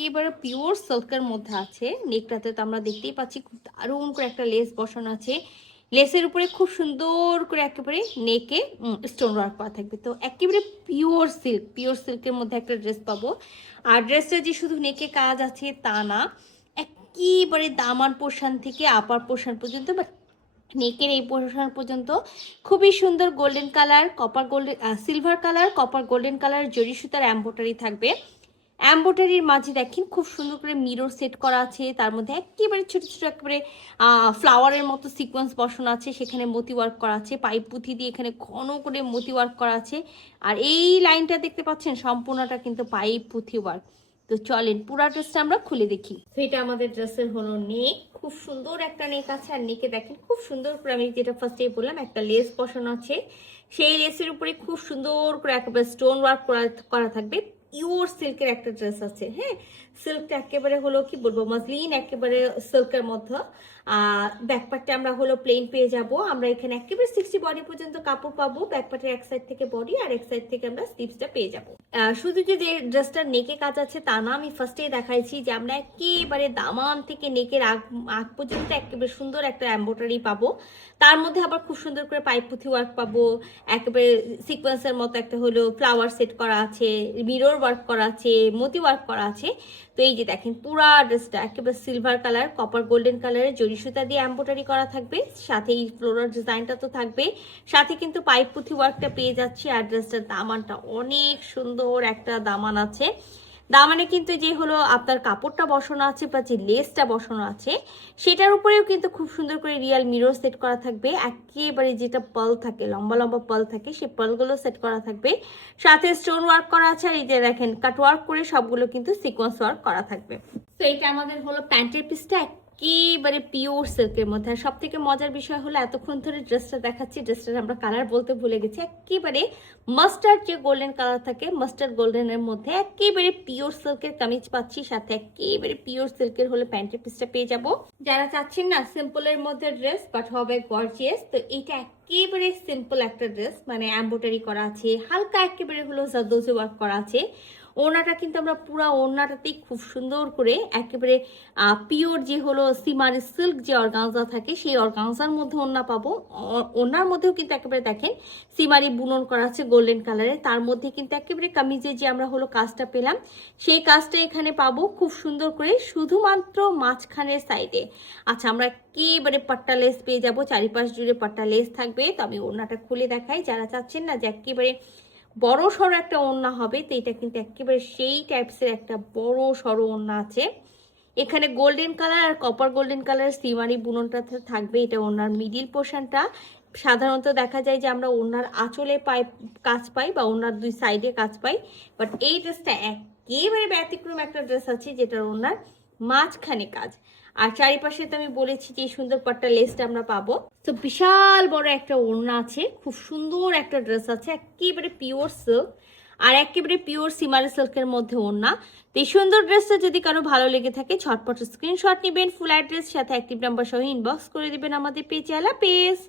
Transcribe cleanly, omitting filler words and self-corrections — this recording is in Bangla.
একেবারে পিওর সিল্কের মধ্যে আছে। নেকটাতে তো আমরা দেখতেই পাচ্ছি খুব দারুণ করে একটা লেস বসানো আছে। লেসের উপরে খুব সুন্দর করে একেবারে নেকে স্টোন ওয়ার্ক করা থাকবে। তো একেবারে পিওর সিল্কের মধ্যে একটা ড্রেস পাবো। আর ড্রেসটা যে শুধু নেকে কাজ আছে তা না, একেবারে দামান পোর্শন থেকে আপার পোর্শন পর্যন্ত বা নেকের এই পোর্শন পর্যন্ত খুবই সুন্দর golden colour, silver colour, copper golden colour জরি সুতার এমব্রয়ডারি থাকবে। এমব্রয়ডারির মাঝে দেখেন খুব সুন্দর করে মিরর সেট করা আছে, তার মধ্যে একেবারে ছোট ছোট একেবারে ফ্লাওয়ারের মতো সিকোয়েন্স বসানো আছে, সেখানে মতি ওয়ার্ক করা আছে, পাইপ পুঁথি দিয়ে এখানে ঘন করে মতি ওয়ার্ক করা আছে। আর এই লাইনটা দেখতে পাচ্ছেন সম্পূর্ণটা কিন্তু পাইপ পুঁথি ওয়ার্ক। তো চলেন পুরা ড্রেসটা আমরা খুলে দেখি। তো এটা আমাদের ড্রেসের হলো নেক, খুব সুন্দর একটা নেক আছে। আর নেকে দেখেন খুব সুন্দর করে, আমি যেটা ফার্স্টেই বললাম, একটা লেস বসানো আছে। সেই লেসের উপরে খুব সুন্দর করে একেবারে স্টোন ওয়ার্ক করা থাকবে। পিওর সিল্কের একটা ড্রেস আছে। হ্যাঁ, সিল্কটা একেবারে হলো কি বলবো, মসলিন একেবারে সিল্কের মধ্যে। ব্যাকপার্টটা আমরা হলো প্লেন পেয়ে যাব। আমরা এখানে একেবারে 60 বডি পর্যন্ত কাপড় পাবো। ব্যাকপার্টের এক সাইড থেকে বডি আর এক সাইড থেকে আমরা স্লিভসটা পেয়ে যাব। শুধু যে ড্রেসটার নেকে কাজ আছে তা না, আমি ফার্স্টেই দেখাইছি যে আমরা একেবারে দামান থেকে নেকের আগ পর্যন্ত একেবারে সুন্দর একটা এমব্রয়ডারি পাবো। তার মধ্যে আবার খুব সুন্দর করে পাইপ পুঁথি ওয়ার্ক পাবো। একেবারে সিকোয়েন্সের মতো একটা হলো ফ্লাওয়ার সেট করা আছে, মিরর ওয়ার্ক করা আছে, মতি ওয়ার্ক করা আছে। তো এই যে দেখেন পুরা ড্রেসটা একেবারে সিলভার কালার, কপার গোল্ডেন কালারের জরি সুতা দিয়ে এমব্রয়ডারি করা থাকবে। সাথে এই ফ্লোরাল ডিজাইনটা তো থাকবে, সাথে কিন্তু পাইপ পুঁথি ওয়ার্কটা পেয়ে যাচ্ছি। আর ড্রেসটার দামানটা অনেক সুন্দর একটা দামান আছে। দামানে কিন্তু যে হলো আপনার কাপড়টা বসানো আছে বা যে লেসটা বসানো আছে সেটার উপরেও কিন্তু খুব সুন্দর করে রিয়াল মিরর সেট করা থাকবে। একেবারে যেটা পার্ল থাকে, লম্বা লম্বা পার্ল থাকে, সেই পার্লগুলো সেট করা থাকবে। সাথে স্টোন ওয়ার্ক করা আছে। আর এই যে দেখেন কাট ওয়ার্ক করে সবগুলো কিন্তু সিকোয়েন্স ওয়ার্ক করা থাকবে। তো এটা আমাদের হলো প্যান্টের পিসটা একেবারে পিওর সিল্কের মধ্যে। আর সব থেকে মজার বিষয় হলো এতক্ষণ ধরে ড্রেসটা দেখাচ্ছি, ড্রেসটার আমরা কালার বলতে ভুলে গেছি। একেবারে মাস্টার্ড যে গোল্ডেন কালার থাকে, মাস্টার্ড গোল্ডেনের মধ্যে একেবারে পিওর সিল্কের কামিজ পাচ্ছি, সাথে একেবারে পিওর সিল্কের হলো প্যান্টের পিসটা পেয়ে যাব। যারা চাচ্ছেন না সিম্পলের মধ্যে ড্রেস বাট হবে গর্জিয়াস, তো এইটা একেবারে সিম্পল একটা ড্রেস, মানে এমব্রয়ডারি করা আছে, হালকা একেবারে হলো জারদোজি ওয়ার্ক করা আছে। ওড়নাটা কিন্তু আমরা পুরো ওড়নাটাতেই খুব সুন্দর করে একেবারে পিওর যে হলো সিমারি সিল্ক যে অর্গানজা থাকে সেই অর্গানজার মধ্যে ওড়না পাবো। ওড়নার মধ্যেও কিন্তু একেবারে দেখেন সিমারি বুনন করা আছে গোল্ডেন কালারে। তার মধ্যে কিন্তু একেবারে কামিজে যে আমরা হলো কাজটা পেলাম সেই কাজটা এখানে পাবো খুব সুন্দর করে, শুধুমাত্র মাঝখানের সাইডে। আচ্ছা, আমরা একেবারে পাট্টা লেস পেয়ে যাবো, চারিপাশ জুড়ে পাট্টা লেস থাকবে। তো আমি ওড়নাটা খুলে দেখাই, যারা চাচ্ছেন না যে একেবারে বড় সড়ো একটা ওড়না হবে, তো এটা কিন্তু একেবারে সেই টাইপসের একটা বড় সড়ো ওড়না আছে। এখানে গোল্ডেন কালার আর কপার গোল্ডেন কালার সিমারি বুননটা থাকবে। এটা ওড়নার মিডিল পোর্শনটা। সাধারণত দেখা যায় যে আমরা ওড়নার আঁচলে কাজ পাই বা ওড়নার দুই সাইডে কাজ পাই, বাট এই ড্রেসটা একেবারে ব্যতিক্রম একটা ড্রেস আছে যেটার ওড়নার মাঝখানে কাজ। আর চারিপাশে তো আমি বলেছি যে সুন্দর পাট্টা লেসটা আমরা পাবো। তো বিশাল বড় একটা ওড়না আছে, খুব সুন্দর একটা ড্রেস আছে, একেবারে পিওর সিল্ক আর একেবারে পিওর সিমারি সিল্কের মধ্যে ওড়না। তো এই সুন্দর ড্রেসটা যদি কারো ভালো লেগে থাকে ঝটপট স্ক্রিনশট নেবেন, ফুল অ্যাড্রেস সাথে অ্যাক্টিভ নাম্বার সহ ইনবক্স করে দিবেন আমাদের পেজে। আল্লাহ হাফেজ।